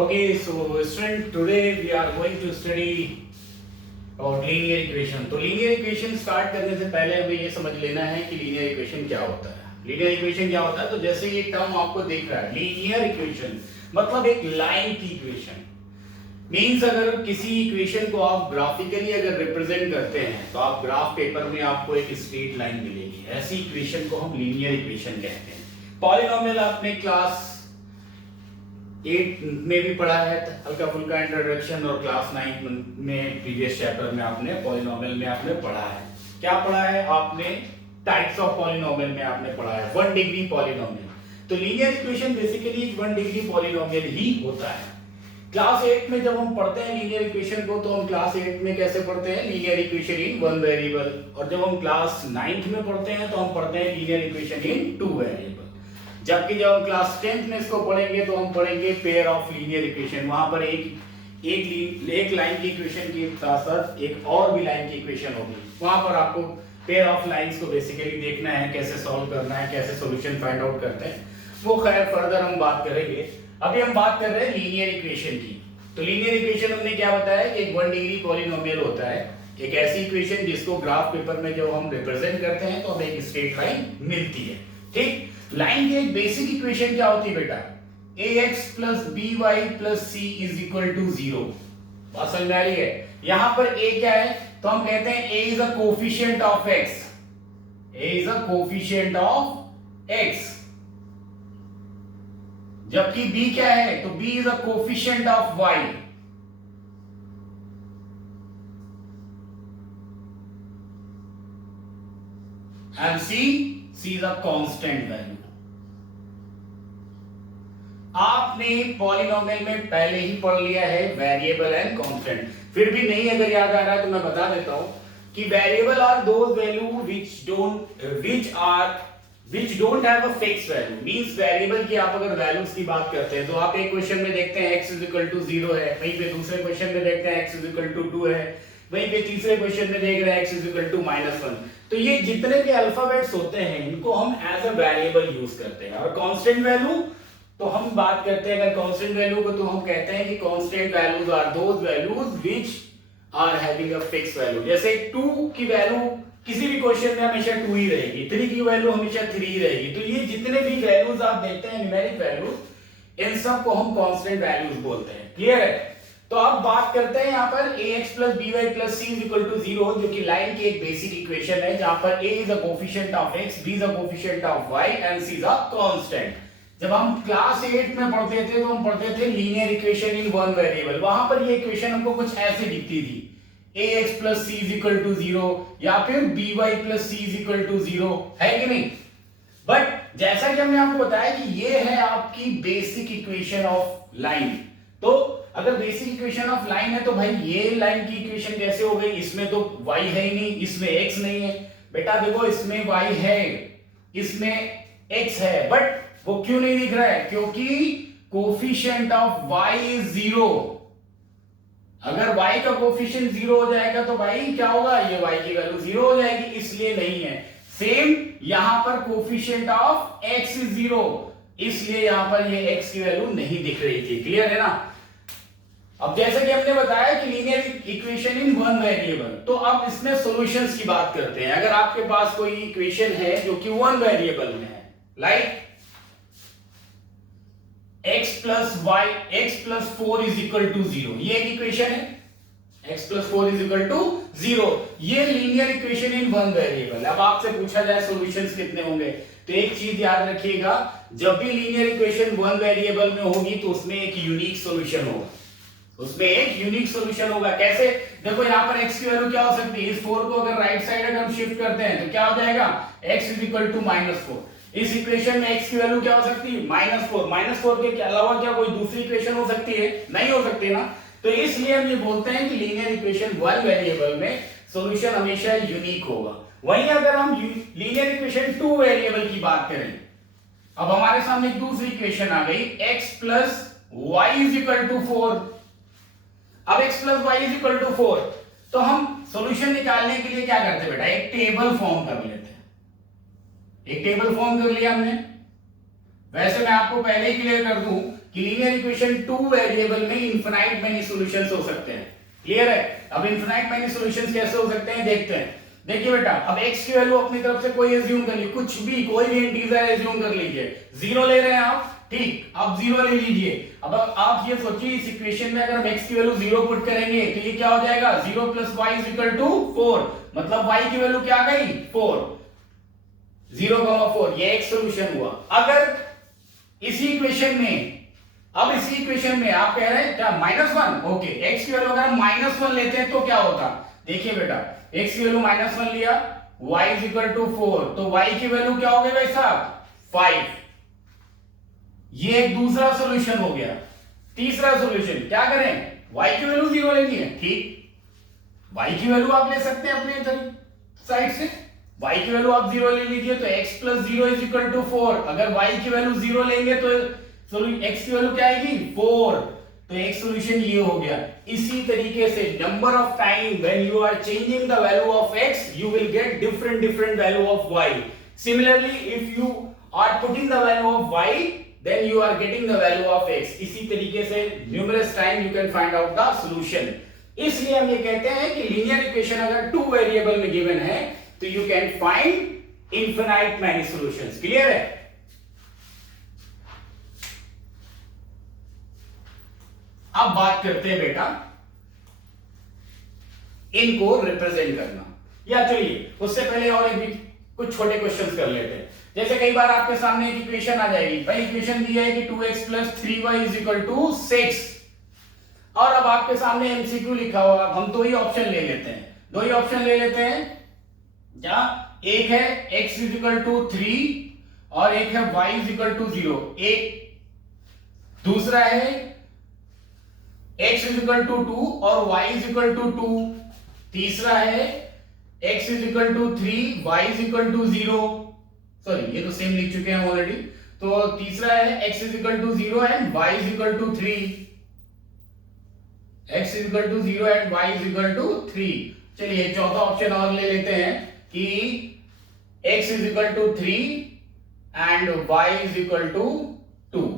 Okay, so student, today we are going to study about linear equation. तो linear equation start करने से पहले हमें ये समझ लेना है कि linear equation क्या होता है. Linear equation क्या होता है? तो जैसे ये टर्म आपको दिख रहा है, linear equation मतलब एक लाइन की इक्वेशन. मीन्स अगर किसी इक्वेशन को आप ग्राफिकली अगर रिप्रेजेंट करते हैं तो आप ग्राफ पेपर में आपको एक स्ट्रेट लाइन मिलेगी. ऐसी इक्वेशन को हम लीनियर इक्वेशन कहते हैं. पॉलिनोमियल आपने क्लास 8 में भी पढ़ा है, हल्का फुल्का इंट्रोडक्शन, और क्लास 9 में प्रीवियस चैप्टर में आपने पॉलिनोमियल में आपने पढ़ा है. क्या पढ़ा है आपने? टाइप्स ऑफ पॉलिनोमियल में आपने पढ़ा है 1 डिग्री पॉलिनोमियल. तो linear equation basically 1 degree polynomial ही होता है. क्लास 8 में जब हम पढ़ते हैं लीनियर इक्वेशन को तो हम क्लास 8 में कैसे पढ़ते हैं? Linear equation in 1 variable. और जब हम क्लास 9th में पढ़ते हैं तो हम पढ़ते हैं लीनियर इक्वेशन इन 2 वेरिएबल. जबकि जब हम क्लास 10th में इसको पढ़ेंगे तो हम पढ़ेंगे पेयर ऑफ लीनियर इक्वेशन. वहां पर एक लाइन की इक्वेशन के साथ साथ एक और भी लाइन की इक्वेशन होगी. वहां पर आपको पेयर ऑफ लाइंस को बेसिकली देखना है, कैसे सॉल्व करना है, कैसे सॉल्यूशन फाइंड आउट करते हैं, वो खैर फर्दर हम बात करेंगे. अभी हम बात कर रहे हैं लीनियर इक्वेशन की. तो लीनियर इक्वेशन हमने क्या बताया कि एक 1 डिग्री पॉलिनोमियल होता है, एक ऐसी इक्वेशन जिसको ग्राफ पेपर में जब हम रिप्रेजेंट करते हैं तो हमें एक स्ट्रेट लाइन मिलती है. ठीक, लाइन की एक बेसिक इक्वेशन क्या होती है बेटा? ax plus by plus c is equal to 0. बात समझ में आ रही है? यहां पर a क्या है? तो हम कहते हैं a is a coefficient of x. a is a coefficient of x. जबकि b क्या है? तो b is a coefficient of y. and c is a constant value. आपने पॉलिनोमियल में पहले ही पढ़ लिया है वेरिएबल एंड कांस्टेंट. फिर भी नहीं अगर याद आ रहा है तो मैं बता देता हूं कि variable are those value which don't have a fixed value. Means variable की आप अगर वैल्यूज की बात करते हैं तो आप एक क्वेश्चन में देखते हैं x = 0 है, वहीं पे दूसरे क्वेश्चन में देखते हैं x = 2 है, वहीं पे तीसरे क्वेश्चन में देख रहे हैं x = -1. तो ये जितने भी अल्फाबेट्स होते हैं इनको हम एज अ वेरिएबल यूज करते हैं. और कांस्टेंट वैल्यू तो हम बात करते हैं अगर कांस्टेंट वैल्यू को, तो हम कहते हैं कि constant values are those values which are having a fix value. जैसे 2 की वैल्यू किसी भी क्वेश्चन में हमेशा 2 ही रहेगी, 3 की वैल्यू हमेशा 3 ही रहेगी. तो ये जितने भी वैल्यूज आप देखते हैं न्यूमेरिक वैल्यू, इन सब को हम कांस्टेंट वैल्यूज बोलते हैं. क्लियर है? तो अब बात करते हैं यहां पर ax plus by plus c is equal to 0, जो कि लाइन की एक बेसिक इक्वेशन है जहां पर a is a coefficient of x, b is a coefficient of y and c is a constant. जब हम क्लास 8 में पढ़ते थे तो हम पढ़ते थे लीनियर इक्वेशन इन 1 वेरिएबल. वहां पर ये इक्वेशन हमको कुछ ऐसे दिखती थी, ax plus c is equal to 0 या फिर by plus c is equal to 0, है कि नहीं? बट जैसा कि हमने आपको बताया कि ये है आपकी बेसिक इक्वेशन ऑफ लाइन. तो अगर बेसिक इक्वेशन ऑफ लाइन है तो भाई ये लाइन की इक्वेशन कैसे हो गई? इसमें तो y है ही नहीं, इसमें x नहीं है. बेटा देखो, इसमें y है, इसमें x है, बट वो क्यों नहीं दिख रहा है? क्योंकि कोफिशिएंट ऑफ y इज 0. अगर y का कोफिशिएंट 0 हो जाएगा तो भाई क्या होगा? ये y की वैल्यू 0 हो जाएगी, इसलिए नहीं है. सेम यहां पर कोफिशिएंट ऑफ x इज 0, इसलिए यहां पर ये x की वैल्यू नहीं दिख रही थी. क्लियर है ना? अब जैसे कि हमने बताया कि लीनियर इक्वेशन इन 1 वेरिएबल, तो अब इसमें सॉल्यूशंस की बात करते हैं. अगर आपके पास कोई इक्वेशन है जो कि 1 वेरिएबल में है, like x plus 4 is equal to 0, ये एक इक्वेशन है. x plus 4 is equal to 0, ये लीनियर इक्वेशन इन 1 वेरिएबल. अब आपसे पूछा जाए सॉल्यूशंस कितने होंगे, तो एक चीज याद रखिएगा, जब भी लीनियर इक्वेशन 1 वेरिएबल में होगी तो उसमें एक यूनिक सॉल्यूशन होगा. उसमें एक यूनिक सॉल्यूशन होगा. कैसे? देखो यहाँ पर x की वैल्यू क्या हो सकती है? इस 4 को अगर राइट साइड अगर हम शिफ्ट करते हैं तो क्या हो जाएगा? x is equal to -4. इस इक्वेशन में x की वैल्यू क्या हो सकती है? -4. -4 के अलावा क्या कोई दूसरी इक्वेशन हो सकती है? नहीं हो सकती ना. तो इसलिए हम ये बोलते हैं कि लीनियर इक्वेशन 1 वेरिएबल में सॉल्यूशन हमेशा यूनिक होगा. वहीं अगर हम लीनियर इक्वेशन 2 वेरिएबल की बात करें, अब हमारे सामने एक दूसरी इक्वेशन आ गई, x plus y is equal to 4. अब x plus y is equal to 4, तो हम सॉल्यूशन निकालने के लिए क्या करते बेटा? एक टेबल फॉर्म कर लेते हैं. एक टेबल फॉर्म कर लिया हमने. वैसे मैं आपको पहले ही क्लियर कर दूं कि लीनियर इक्वेशन टू वेरिएबल में इनफिनाइट मेनी सॉल्यूशंस हो सकते हैं। क्लियर है? अब इनफिनाइट मेनी सॉल्यूशंस कैसे हो सकते हैं देखते हैं। देखिए बेटा, अब x की वैल्यू अपनी तरफ से कोई एज्यूम कर लीजिए, कुछ भी कोई भी इंटीजर एज्यूम कर लीजिए। 0 ले रहे हैं आप, ठीक, आप 0 ले लीजिए। अब आप ये सोचिए इस इक्वेशन में अगर हम x की वैल्यू 0 पुट करेंगे तो ये क्या हो जाएगा, 0 + y = 4, मतलब y की वैल्यू क्या आ गई 4, 0, 4, ये एक सॉल्यूशन हुआ। अगर इसी इक्वेशन में, अब इसी इक्वेशन में आप कह रहे हैं क्या -1, ओके, x की वैल्यू अगर हम -1 लेते हैं तो क्या होता, देखिए बेटा, x की वैल्यू -1 लिया, y = 4, तो y की वैल्यू क्या हो गई भाई साहब 5। ये एक दूसरा सॉल्यूशन हो गया। तीसरा सॉल्यूशन क्या करें, y की वैल्यू 0 लेनी है, ठीक, y की वैल्यू आप ले सकते हैं अपने साइड से, y की वैल्यू आप 0 ले लीजिए तो x + 0 = 4। अगर y की वैल्यू 0 लेंगे तो x की वैल्यू क्या आएगी 4, तो एक सॉल्यूशन ये हो गया। इसी तरीके से number of time when you are changing the value of x you will get different value of y. Similarly, if you are putting the value of y then you are getting the value of x. इसी तरीके से numerous time you can find out the solution. इसलिए हम ये कहते हैं कि linear equation अगर टू वेरिएबल में गिवन है तो you can find infinite many solutions. Clear है? अब बात करते हैं बेटा इनको रिप्रेजेंट करना, या चलिए उससे पहले और एक भी कुछ छोटे क्वेश्चंस कर लेते हैं। जैसे कई बार आपके सामने एक इक्वेशन आ जाएगी, भाई इक्वेशन दी है कि 2x + 3y = 6, और अब आपके सामने एमसीक्यू लिखा हुआ, हम दो ही ऑप्शन ले लेते हैं, दो ही ऑप्शन ले लेते हैं, जहां एक है x = 3 और एक है y = 0, एक दूसरा है x = 2 और y = 2, तीसरा है x = 3 y = 0, सॉरी ये तो सेम लिख चुके हैं ऑलरेडी, तो तीसरा है x = 0 and y = 3, x = 0 and y = 3। चलिए चौथा ऑप्शन और ले लेते हैं कि x = 3 एंड y = 2।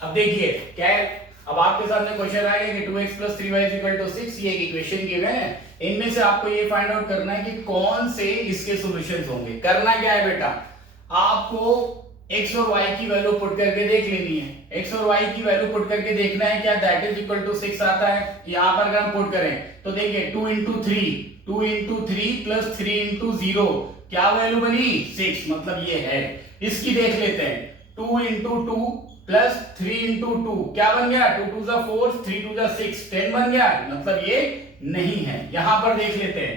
अब देखिए क्या है, अब आपके सामने क्वेश्चन आएगा कि 2x + 3y = 6, ये एक इक्वेशन गिवन है, इनमें से आपको ये फाइंड आउट करना है कि कौन से इसके सॉल्यूशंस होंगे। करना क्या है बेटा, आपको x और y की वैल्यू पुट करके देख लेनी है, x और y की वैल्यू पुट करके देखना है क्या दैट इज इक्वल टू 6 आता है। यहां पर अगर हम पुट करें तो देखिए 2 × 3 + 3 × 0 क्या वैल्यू बनी 6, मतलब ये है। इसकी देख लेते हैं, 2 × 2 + 3 × 2 क्या बन गया, 2 × 4 3 × 6 10 बन गया, मतलब ये नहीं है। यहां पर देख लेते हैं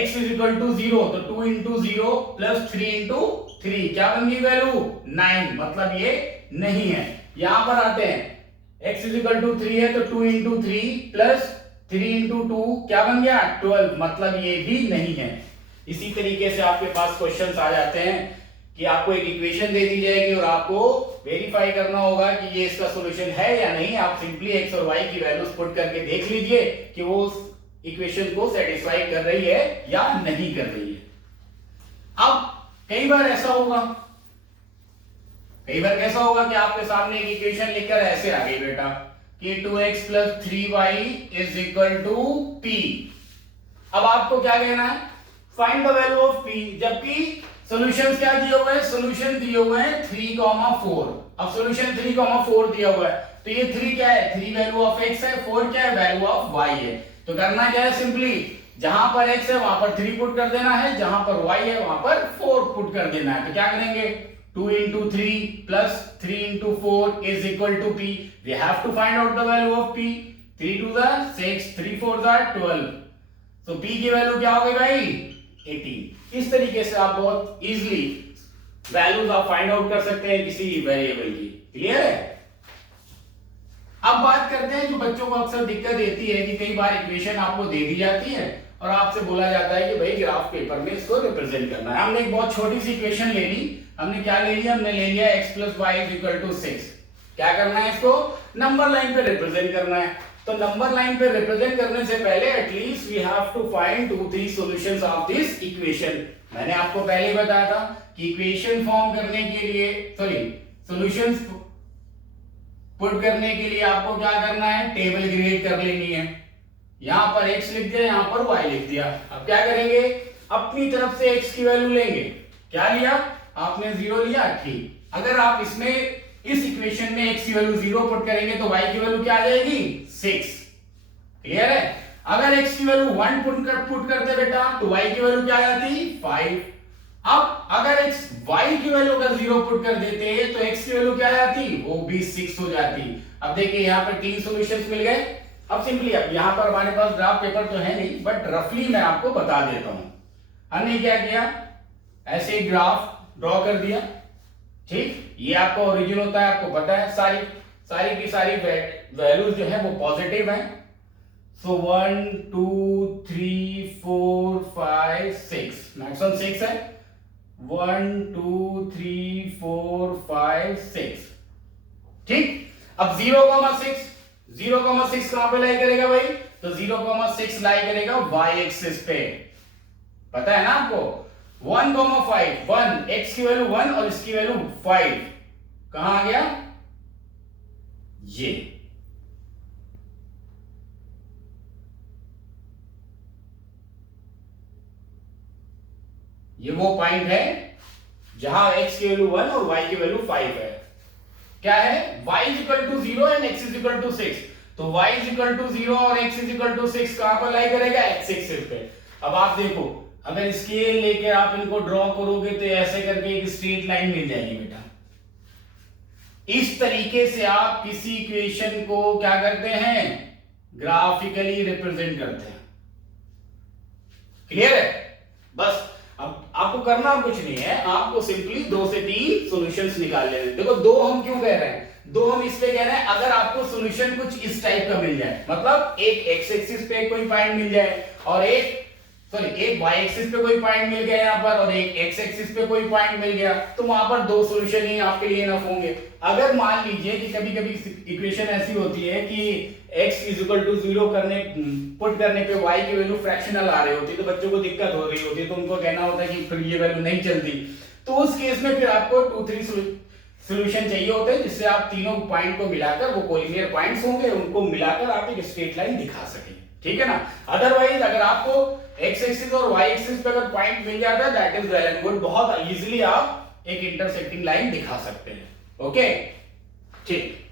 x = 0, तो 2 × 0 + 3 × 3 क्या बन गई वैल्यू 9, मतलब ये नहीं है। यहां पर आते हैं x = 3 है तो 2 × 3 + 3 × 2 क्या बन गया 12, मतलब ये भी नहीं है। इसी तरीके से आपके पास क्वेश्चंस आ जाते हैं कि आपको एक इक्वेशन दे दी जाएगी और आपको वेरीफाई करना होगा कि ये इसका सॉल्यूशन है या नहीं। आप सिंपली x और y की वैल्यूज पुट करके देख लीजिए कि वो इक्वेशन को सेटिस्फाई कर रही है या नहीं कर रही है। अब कई बार ऐसा होगा, कई बार कैसा होगा कि आपके सामने एक इक्वेशन लिखकर ऐसे आ गई बेटा कि 2x + 3y = p। अब आपको क्या कहना है, find the value of p, जबकि सॉल्यूशंस क्या दिए हुए हैं, सॉल्यूशन दिए हुए हैं 3, 4। अब सॉल्यूशन 3, 4 दिया हुआ है तो ये 3 क्या है, 3 वैल्यू ऑफ x है, 4 क्या है, वैल्यू ऑफ y है। तो करना क्या है, सिंपली जहां पर x है वहां पर 3 पुट कर देना है, जहां पर y है वहां पर 4 पुट कर देना है। तो क्या करेंगे, 2 × 3 + 3 × 4 = p। we have to find out the value of p। 3 2 6, 3 4 12, तो p की वैल्यू क्या हो गई भाई 18। इस तरीके से आप बहुत इजीली वैल्यूज आप फाइंड आउट कर सकते हैं किसी वेरिएबल की। क्लियर है? अब बात करते हैं जो बच्चों को अक्सर दिक्कत देती है कि कई बार इक्वेशन आपको दे दी जाती है और आपसे बोला जाता है कि भाई ग्राफ पेपर में इसको रिप्रेजेंट करना है। हमने एक बहुत छोटी सी इक्वेशन ले ली, हमने क्या ले लिया, हमने ले लिया x + y = 6। क्या करना है, इसको नंबर लाइन पे रिप्रेजेंट करना है। तो नंबर लाइन पे रिप्रेजेंट करने से पहले at least we have to find 2-3 solutions of this equation. मैंने आपको पहले ही बताया था कि इक्वेशन फॉर्म करने के लिए सॉल्यूशंस पुट करने के लिए आपको क्या करना है, टेबल क्रिएट कर लेनी है। यहां पर x लिख दिया, यहां पर y लिख दिया। अब क्या करेंगे, अपनी तरफ से x की वैल्यू लेंगे। क्या लिया आपने, 0 लिया, ठीक। अगर आप इसमें इस इक्वेशन में x की वैल्यू 0 पुट करेंगे तो y की वैल्यू क्या आ जाएगी, 6। क्लियर है। अगर x की वैल्यू 1 पुट करते बेटा तो y की वैल्यू क्या आ जाती, 5। अब अगर y की वैल्यू अगर 0 पुट कर देते तो x की वैल्यू क्या आ जाती, वो भी 6 हो जाती। अब देखिए यहां पर 3 सॉल्यूशंस मिल गए। अब सिंपली, अब यहां पर हमारे पास ग्राफ पेपर तो है नहीं, बट रफली मैं आपको बता देता हूं। हमने क्या किया, ऐसे ग्राफ ड्रॉ कर दिया, ठीक। ये आपका ओरिजिन होता है, आपको पता है, सारी की सारी वैल्यूज जो है वो पॉजिटिव है। सो 1 2 3 4 5 6, मैक्सिमम 6 है। 1 2 3 4 5 6, ठीक। अब 0,6 0,6 कहां पे लाई करेगा भाई, तो 0,6 लाई करेगा y एक्सिस पे, पता है ना आपको। 1,5 1, x की वैल्यू 1 और इसकी वैल्यू 5, कहां आ गया, ये वो पॉइंट है जहां x की वैल्यू 1 और y की वैल्यू 5 है। क्या है, y is equal to 0 and x is equal to 6, तो y is equal to 0 और x is equal to 6 कहां पर लाई करेगा, x एक्सिस पे। अब आप देखो, अगर स्केल लेके आप इनको ड्रॉ करोगे तो ऐसे करके एक स्ट्रेट लाइन मिल जाएगी बेटा। इस तरीके से आप किसी इक्वेशन को क्या करते हैं, ग्राफिकली रिप्रेजेंट करते हैं। क्लियर है। बस अब आपको करना कुछ नहीं है, आपको सिंपली 2 से 3 सॉल्यूशंस निकाल लेने। देखो 2 हम क्यों कह रहे हैं, 2 हम इसलिए कह रहे हैं अगर आपको सॉल्यूशन कुछ इस टाइप का मिल जाए, मतलब एक x एक्सिस पे कोई पॉइंट मिल जाए और एक y एक्सिस पे कोई पॉइंट मिल गया यहां पर और एक x एक्सिस पे कोई पॉइंट मिल गया, तो वहां पर 2 सॉल्यूशन ही आपके लिए इनफ होंगे। अगर मान लीजिए कि कभी-कभी इक्वेशन ऐसी होती है कि x is equal to 0 put करने पे y की वैल्यू फ्रैक्शनल आ रही होती है, तो बच्चों को दिक्कत हो रही होती है, तो उनको कहना होता है कि फिर ये वैल्यू नहीं चलती। तो उस केस में फिर आपको 2-3 सॉल्यूशन चाहिए होते हैं जिससे आप तीनों पॉइंट को मिलाकर, वो कोलिनियर पॉइंट्स होंगे, उनको मिलाकर आप एक स्ट्रेट लाइन दिखा सकें, ठीक है ना। अदरवाइज अगर आपको x एक्सिस और y एक्सिस पे अगर पॉइंट मिल जाता है, that is well and good, बहुत इजीली आप एक इंटरसेक्टिंग लाइन दिखा सकते हैं। ओके, ठीक।